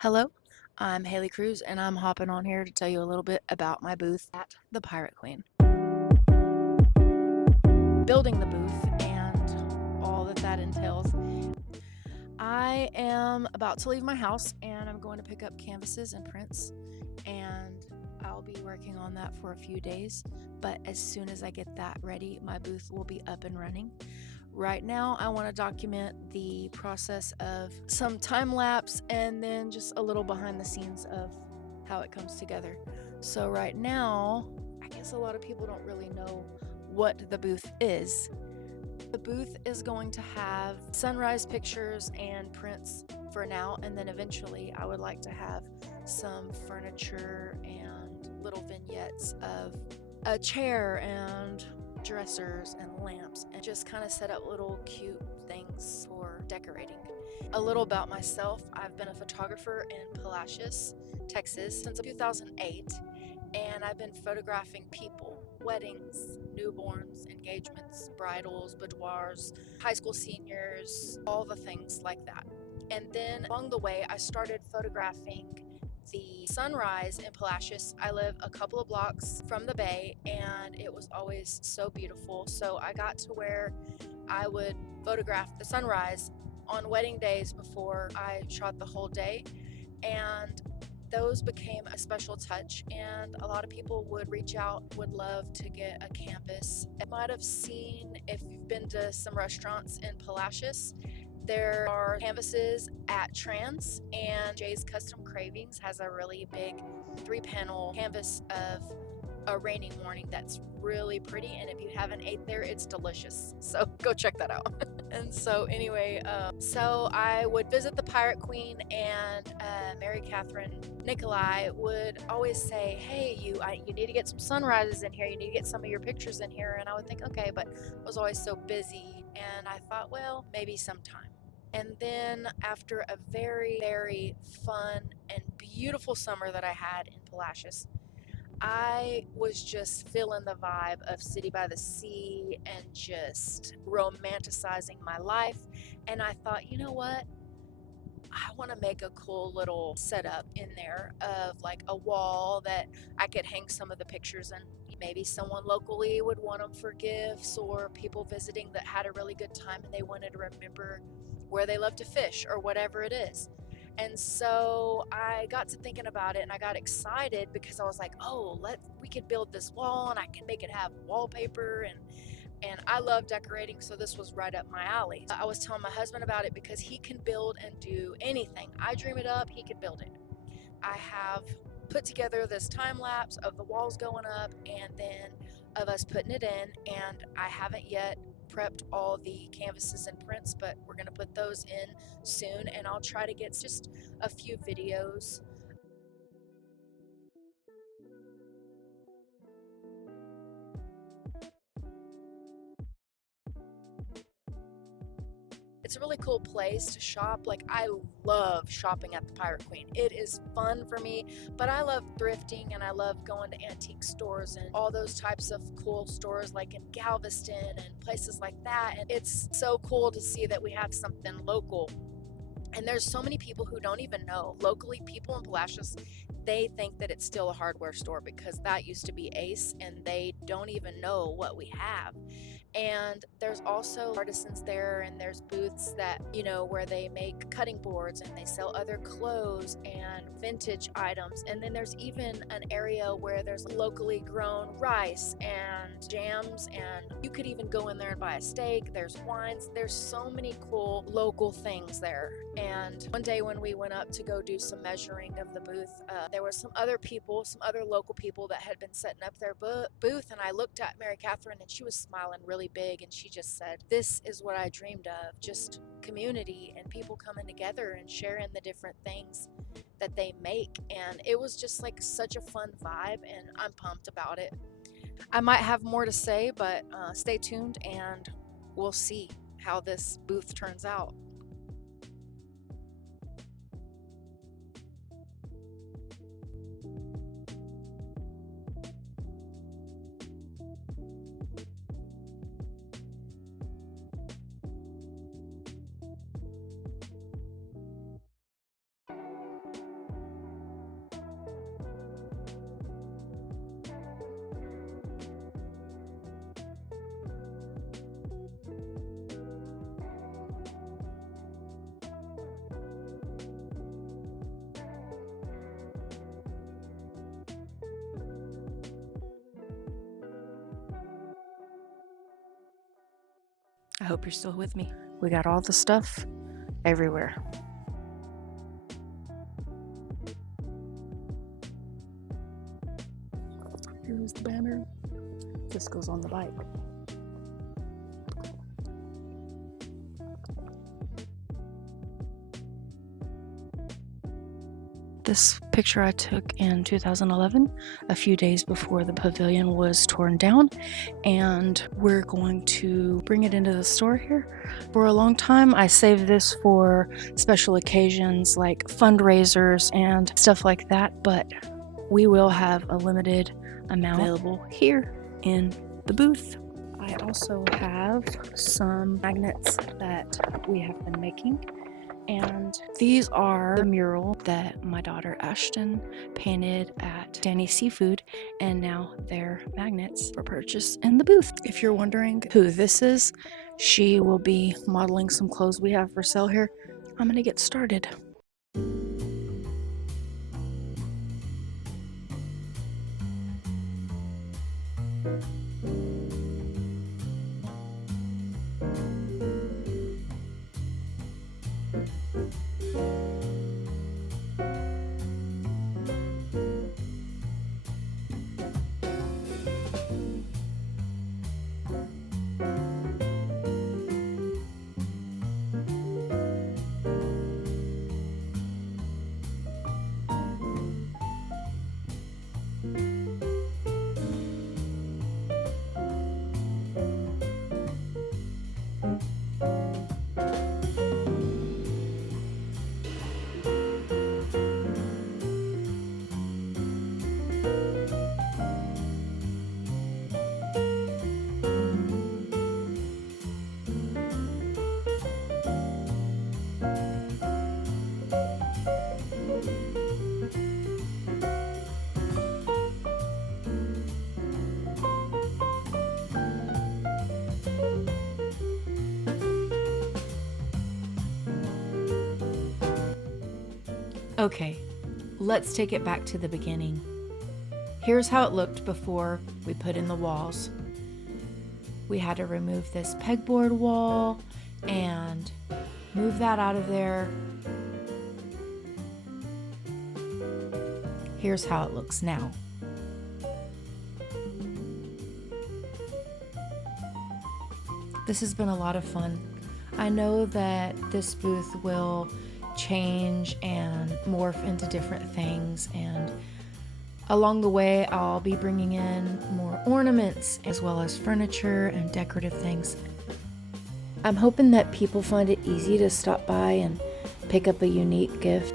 Hello, I'm Haley Kruse, and I'm hopping on here to tell you a little bit about my booth at the Pirate Queen. Building the booth and all that entails. I am about to leave my house and I'm going to pick up canvases and prints, and I'll be working on that for a few days. But as soon as I get that ready, my booth will be up and running. Right now, I want to document the process of some time lapse and then just a little behind the scenes of how it comes together. So, right now, I guess a lot of people don't really know what the booth is. The booth is going to have sunrise pictures and prints for now, and then eventually, I would like to have some furniture and little vignettes of a chair and dressers and lamps, and just kind of set up little cute things for decorating. A little about myself: I've been a photographer in Palacios, Texas since 2008, and I've been photographing people, weddings, newborns, engagements, bridals, boudoirs, high school seniors, all the things like that. And then along the way, I started photographing the sunrise in Palacios. I live a couple of blocks from the bay, and it was always so beautiful. So I got to where I would photograph the sunrise on wedding days before I shot the whole day. And those became a special touch, and a lot of people would reach out, would love to get a canvas. You might have seen, if you've been to some restaurants in Palacios, there are canvases at Trans, and Jay's Custom Cravings has a really big 3-panel canvas of a rainy morning that's really pretty, and if you haven't ate there, it's delicious, so go check that out. And so anyway, so I would visit the Pirate Queen, and Mary Catherine Nikolai would always say, hey, you need to get some sunrises in here, you need to get some of your pictures in here. And I would think, okay, but I was always so busy, and I thought, well, maybe sometime. And then after a very, very fun and beautiful summer that I had in Palacios, I was just feeling the vibe of City by the Sea and just romanticizing my life. And I thought, you know what? I want to make a cool little setup in there of like a wall that I could hang some of the pictures in. Maybe someone locally would want them for gifts, or people visiting that had a really good time and they wanted to remember where they love to fish or whatever it is. And so I got to thinking about it, and I got excited because I was like, oh, we could build this wall and I can make it have wallpaper, and I love decorating, so this was right up my alley. I was telling my husband about it because he can build and do anything. I dream it up, he can build it. I have put together this time lapse of the walls going up and then of us putting it in, and I haven't yet prepped all the canvases and prints, but we're going to put those in soon, and I'll try to get just a few videos. It's a really cool place to shop. Like, I love shopping at the Pirate Queen. It is fun for me, but I love thrifting, and I love going to antique stores and all those types of cool stores like in Galveston and places like that. And it's so cool to see that we have something local. And there's so many people who don't even know. Locally, people in Palacios, they think that it's still a hardware store because that used to be Ace, and they don't even know what we have. And there's also artisans there, and there's booths that, where they make cutting boards and they sell other clothes and vintage items. And then there's even an area where there's locally grown rice and jams, and you could even go in there and buy a steak. There's wines. There's so many cool local things there. And one day when we went up to go do some measuring of the booth, there were some other local people that had been setting up their booth, and I looked at Mary Catherine, and she was smiling really big, and she just said, this is what I dreamed of, just community and people coming together and sharing the different things that they make. And it was just like such a fun vibe, and I'm pumped about it. I might have more to say, but stay tuned and we'll see how this booth turns out. I hope you're still with me. We got all the stuff everywhere. Here's the banner. This goes on the bike. This picture I took in 2011, a few days before the pavilion was torn down, and we're going to bring it into the store here. For a long time, I saved this for special occasions like fundraisers and stuff like that, but we will have a limited amount available here in the booth. I also have some magnets that we have been making. And these are the mural that my daughter Ashton painted at Danny's Seafood, and now they're magnets for purchase in the booth. If you're wondering who this is, she will be modeling some clothes we have for sale here. I'm gonna get started. Okay, let's take it back to the beginning. Here's how it looked before we put in the walls. We had to remove this pegboard wall and move that out of there. Here's how it looks now. This has been a lot of fun. I know that this booth will change and morph into different things, and along the way I'll be bringing in more ornaments as well as furniture and decorative things. I'm hoping that people find it easy to stop by and pick up a unique gift.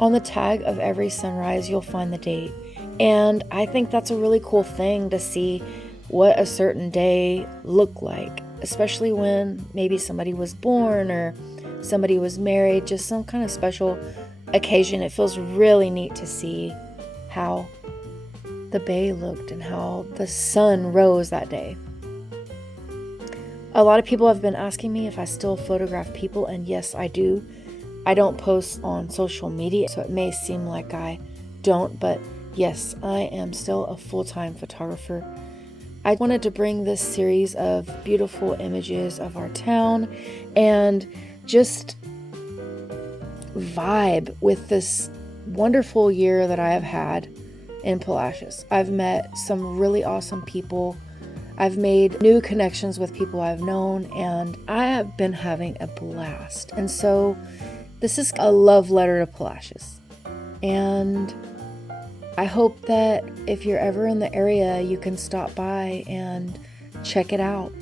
On the tag of every sunrise you'll find the date, and I think that's a really cool thing to see what a certain day looked like, especially when maybe somebody was born or somebody was married, just some kind of special occasion. It feels really neat to see how the bay looked and how the sun rose that day. A lot of people have been asking me if I still photograph people, and yes, I do. I don't post on social media, so it may seem like I don't, but yes, I am still a full-time photographer. I wanted to bring this series of beautiful images of our town and just vibe with this wonderful year that I have had in Palacios. I've met some really awesome people. I've made new connections with people I've known, and I have been having a blast. And so this is a love letter to Palacios. And I hope that if you're ever in the area, you can stop by and check it out.